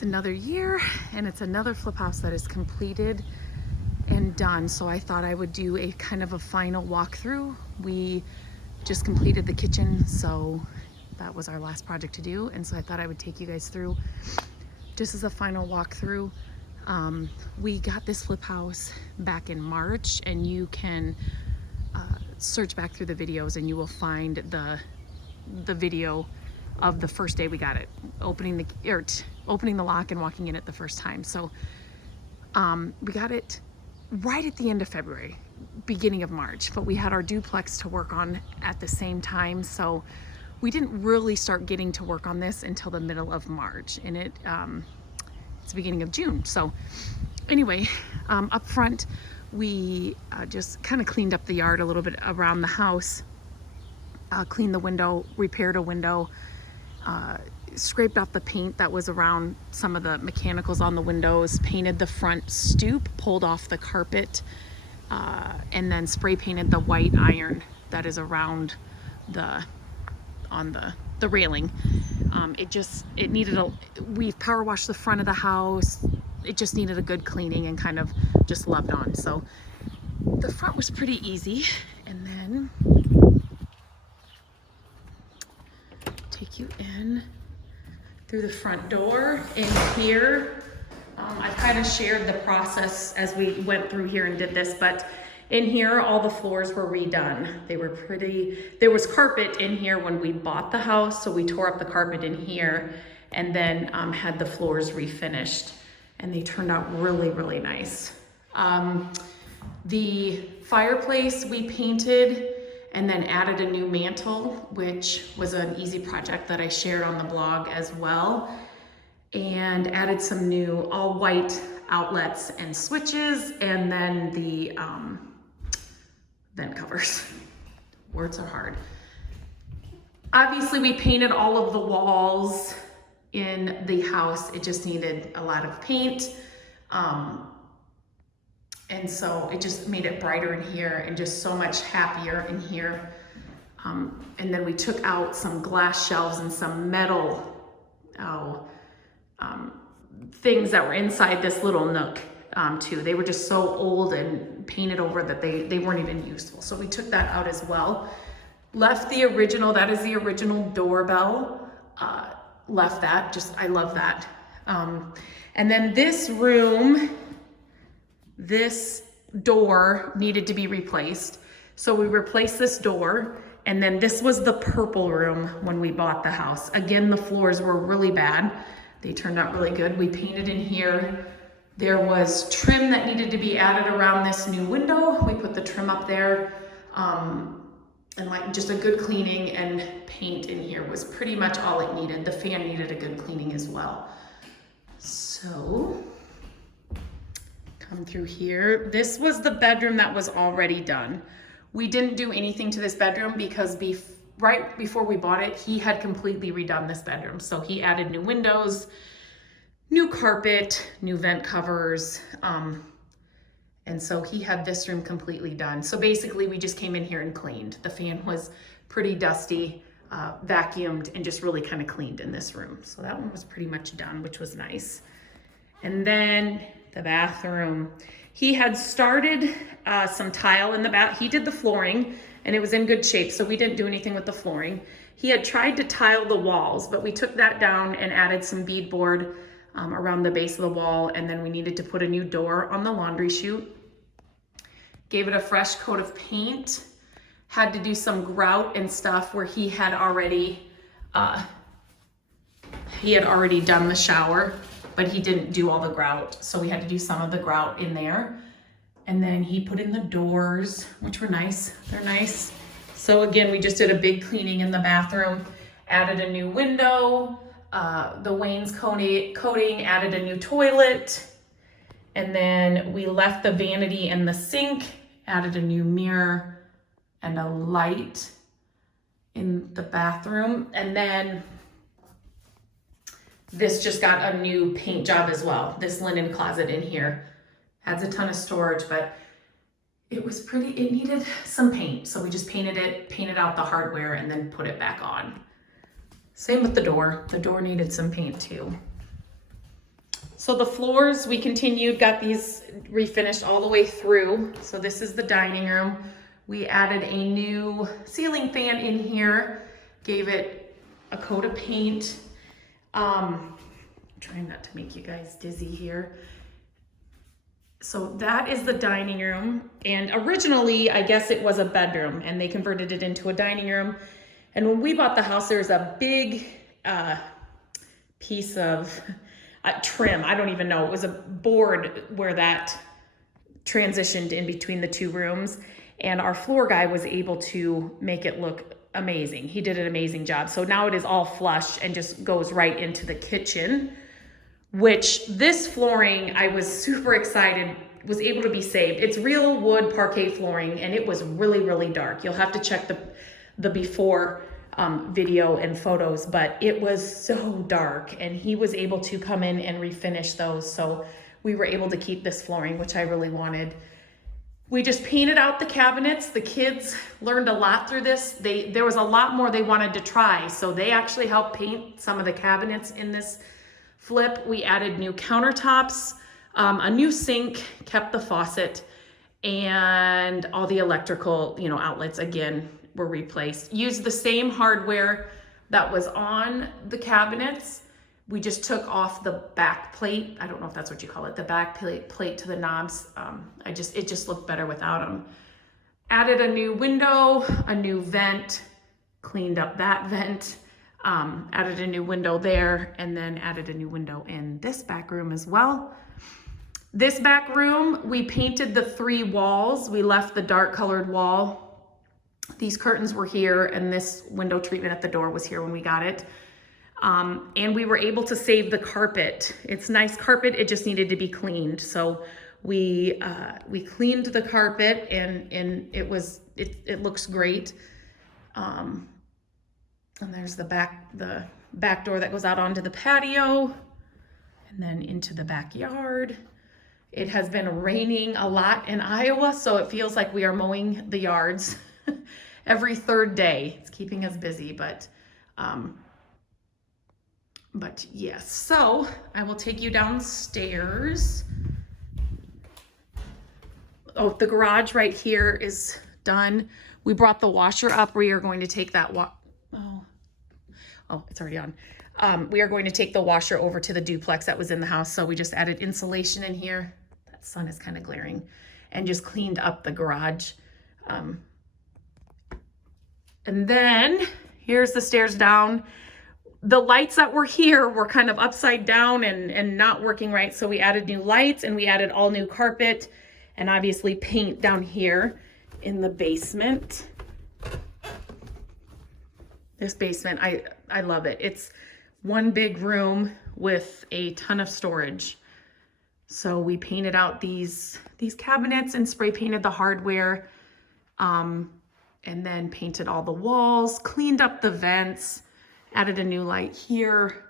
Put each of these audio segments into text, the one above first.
It's another year and it's another flip house that is completed and done. So I thought I would do a kind of a final walkthrough. We just completed the kitchen, so that was our last project to do. And so I thought I would take you guys through just as a final walkthrough. We got this flip house back in March, and you can search back through the videos and you will find the video of the first day we got it, opening the lock and walking in it the first time. So we got it right at the end of February, beginning of March, but we had our duplex to work on at the same time. So we didn't really start getting to work on this until the middle of March, and it's the beginning of June. So anyway, up front, we just kind of cleaned up the yard a little bit around the house, cleaned the window, repaired a window, scraped off the paint that was around some of the mechanicals on the windows, painted the front stoop, pulled off the carpet, and then spray painted the white iron that is around on the railing. It needed we've power washed the front of the house. It just needed a good cleaning and kind of just loved on. So the front was pretty easy. And then take you in through the front door. In here, I kind of shared the process as we went through here and did this, but in here, all the floors were redone. They were there was carpet in here when we bought the house, so we tore up the carpet in here and then had the floors refinished, and they turned out really, really nice. The fireplace we painted and then added a new mantle, which was an easy project that I shared on the blog as well, and added some new all white outlets and switches, and then the vent covers. Words are hard. Obviously, we painted all of the walls in the house. It just needed a lot of paint. And so it just made it brighter in here and just so much happier in here. And then we took out some glass shelves and some metal things that were inside this little nook too. They were just so old and painted over that they weren't even useful. So we took that out as well. Left the original, that is the original doorbell. Left that, I love that. And then this room, this door needed to be replaced. So we replaced this door, and then this was the purple room when we bought the house. Again, the floors were really bad. They turned out really good. We painted in here. There was trim that needed to be added around this new window. We put the trim up there. And like just a good cleaning and paint in here was pretty much all it needed. The fan needed a good cleaning as well. So come through here. This was the bedroom that was already done. We didn't do anything to this bedroom because right before we bought it, he had completely redone this bedroom. So he added new windows, new carpet, new vent covers. And so he had this room completely done. So basically we just came in here and cleaned. The fan was pretty dusty, vacuumed, and just really kind of cleaned in this room. So that one was pretty much done, which was nice. And then the bathroom. He had started some tile in the bath. He did the flooring and it was in good shape, so we didn't do anything with the flooring. He had tried to tile the walls, but we took that down and added some beadboard around the base of the wall, and then we needed to put a new door on the laundry chute. Gave it a fresh coat of paint. Had to do some grout and stuff where he had already done the shower, but he didn't do all the grout, so we had to do some of the grout in there. And then he put in the doors, which were nice. They're nice. So again, we just did a big cleaning in the bathroom, added a new window, the wainscoting, added a new toilet, and then we left the vanity and the sink, added a new mirror and a light in the bathroom. And then this just got a new paint job as well. This linen closet in here has a ton of storage, but it needed some paint. So we just painted out the hardware and then put it back on. Same with the door. The door needed some paint too. So the floors, we continued, got these refinished all the way through. So this is the dining room. We added a new ceiling fan in here, gave it a coat of paint. Trying not to make you guys dizzy here. So that is the dining room. And originally, I guess it was a bedroom and they converted it into a dining room. And when we bought the house, there was a big piece of trim. I don't even know. It was a board where that transitioned in between the two rooms. And our floor guy was able to make it look amazing. He did an amazing job. So now it is all flush and just goes right into the kitchen, which this flooring, I was super excited, was able to be saved. It's real wood parquet flooring and it was really, really dark. You'll have to check the before video and photos, but it was so dark and he was able to come in and refinish those. So we were able to keep this flooring, which I really wanted. We just painted out the cabinets. The kids learned a lot through this. There was a lot more they wanted to try. So they actually helped paint some of the cabinets in this flip. We added new countertops, a new sink, kept the faucet, and all the electrical, outlets again were replaced. Used the same hardware that was on the cabinets. We just took off the back plate. I don't know if that's what you call it, the back plate to the knobs. It just looked better without them. Added a new window, a new vent, cleaned up that vent, added a new window there, and then added a new window in this back room as well. This back room, we painted the 3 walls. We left the dark colored wall. These curtains were here, and this window treatment at the door was here when we got it. And we were able to save the carpet. It's nice carpet, it just needed to be cleaned. So we cleaned the carpet and it looks great. And there's the back door that goes out onto the patio and then into the backyard. It has been raining a lot in Iowa, so it feels like we are mowing the yards every 3rd day. It's keeping us busy, but yes. So I will take you downstairs. Oh, the garage right here is done. We brought the washer up. We are going to take that it's already on. We are going to take the washer over to the duplex that was in the house. So we just added insulation in here. That sun is kind of glaring, and just cleaned up the garage. And then here's the stairs down. The lights that were here were kind of upside down and not working right. So we added new lights and we added all new carpet and obviously paint down here in the basement. This basement, I love it. It's one big room with a ton of storage. So we painted out these cabinets and spray painted the hardware, and then painted all the walls, cleaned up the vents, added a new light here,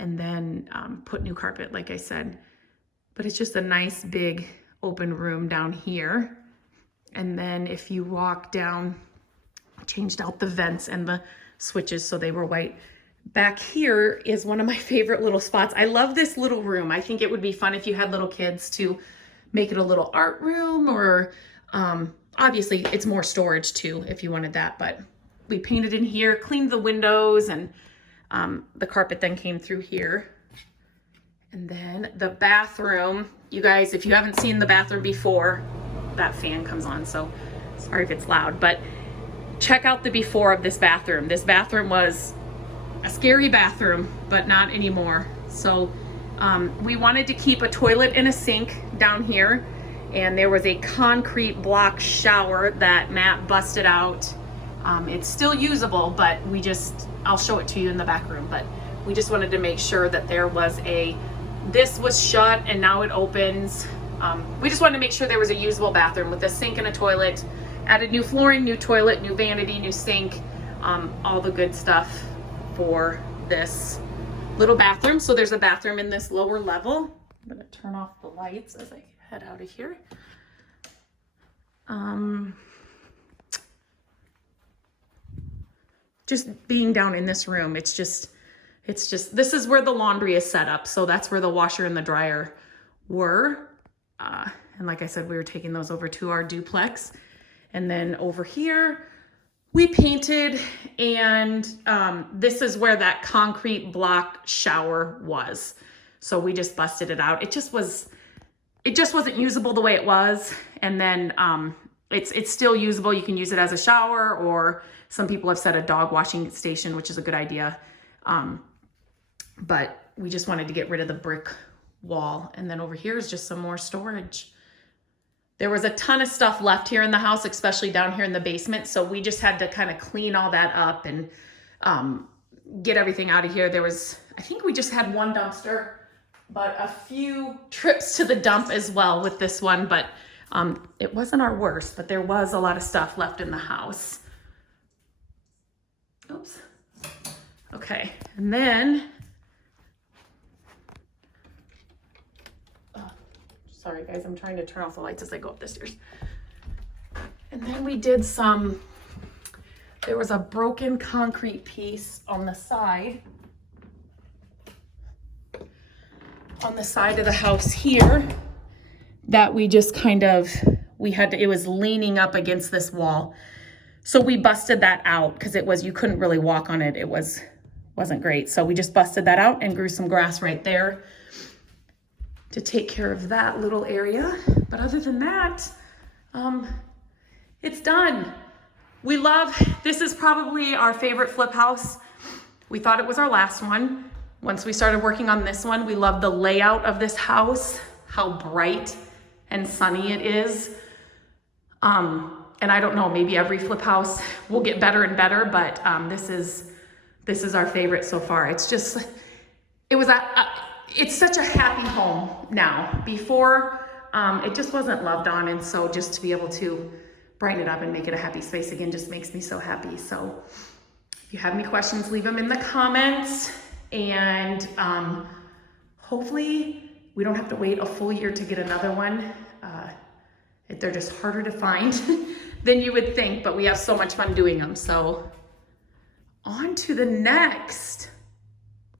and then put new carpet, like I said. But it's just a nice big open room down here. And then if you walk down, I changed out the vents and the switches so they were white. Back here is one of my favorite little spots. I love this little room. I think it would be fun if you had little kids to make it a little art room, or obviously it's more storage too if you wanted that. But we painted in here, cleaned the windows, and the carpet then came through here. And then the bathroom, you guys, if you haven't seen the bathroom before, that fan comes on, so sorry if it's loud, but check out the before of this bathroom. This bathroom was a scary bathroom, but not anymore. So we wanted to keep a toilet and a sink down here, and there was a concrete block shower that Matt busted out. It's still usable, but I'll show it to you in the back room, but we just wanted to make sure that this was shut and now it opens. We just wanted to make sure there was a usable bathroom with a sink and a toilet. Added new flooring, new toilet, new vanity, new sink, all the good stuff for this little bathroom. So there's a bathroom in this lower level. I'm gonna turn off the lights as I head out of here. Just being down in this room, it's just It's just, this is where the laundry is set up. So that's where the washer and the dryer were. And like I said, we were taking those over to our duplex. And then over here, we painted, and this is where that concrete block shower was. So we just busted it out. It just wasn't usable the way it was. And then it's still usable. You can use it as a shower, or some people have said a dog washing station, which is a good idea. But we just wanted to get rid of the brick wall. And then over here is just some more storage. There was a ton of stuff left here in the house, especially down here in the basement. So we just had to kind of clean all that up and get everything out of here. I think we just had one dumpster, but a few trips to the dump as well with this one. But it wasn't our worst, but there was a lot of stuff left in the house. Oops. Okay, and then, sorry guys, I'm trying to turn off the lights as I go up the stairs. And then we did there was a broken concrete piece on the side of the house here that we just it was leaning up against this wall. So we busted that out because you couldn't really walk on it. It wasn't great. So we just busted that out and grew some grass right there to take care of that little area. But other than that, it's done. This is probably our favorite flip house. We thought it was our last one. Once we started working on this one, we love the layout of this house, how bright and sunny it is. And I don't know, maybe every flip house will get better and better, but this is our favorite so far. It's such a happy home now. Before, it just wasn't loved on, and so just to be able to brighten it up and make it a happy space again just makes me so happy. So if you have any questions, leave them in the comments, and hopefully we don't have to wait a full year to get another one. They're just harder to find than you would think, but we have so much fun doing them. So on to the next.